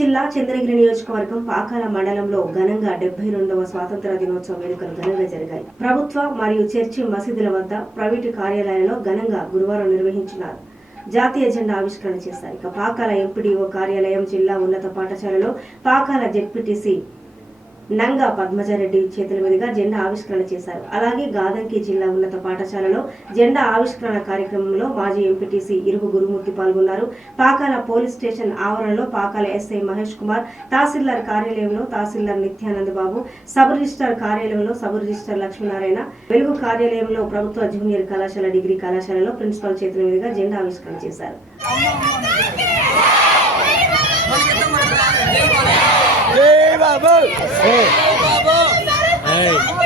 జిల్లా చంద్రగిరి నియోజకవర్గం పాకాల మండలంలో ఘనంగా 72వ స్వాతంత్ర దినోత్సవ వేడుకలు ఘనంగా జరిగాయి. ప్రభుత్వ మరియు చర్చి మసీదుల వద్ద ప్రైవేటు కార్యాలయాల్లో ఘనంగా గురువారం నిర్వహించినారు. జాతీయ జెండా ఆవిష్కరణ చేశారు. ఇక పాకాల ఎంపీడీఓ కార్యాలయం, జిల్లా ఉన్నత పాఠశాలలో పాకాల జెడ్పీటీసీ నంగా పద్మజారెడ్డి చేతుల మీదుగా జెండా ఆవిష్కరణ చేశారు. అలాగే గాదంకి జిల్లా ఉన్నత పాఠశాలలో జెండా ఆవిష్కరణ కార్యక్రమంలో మాజీ ఎంపీటీసీ ఇరుగు గురుమూర్తి పాల్గొన్నారు. పాకాల పోలీస్ స్టేషన్ ఆవరణలో పాకాల ఎస్ఐ మహేష్ కుమార్, తహసీల్దార్ కార్యాలయంలో తహసీల్దార్ నిత్యానంద్ బాబు, సబ్ రిజిస్టర్ కార్యాలయంలో సబ్ రిజిస్టర్ లక్ష్మీనారాయణ, వెలుగు కార్యాలయంలో ప్రభుత్వ జూనియర్ కళాశాల, డిగ్రీ కళాశాలలో ప్రిన్సిపల్ చేతుల మీదుగా జెండా ఆవిష్కరణ చేశారు. Hey, Babu! Hey!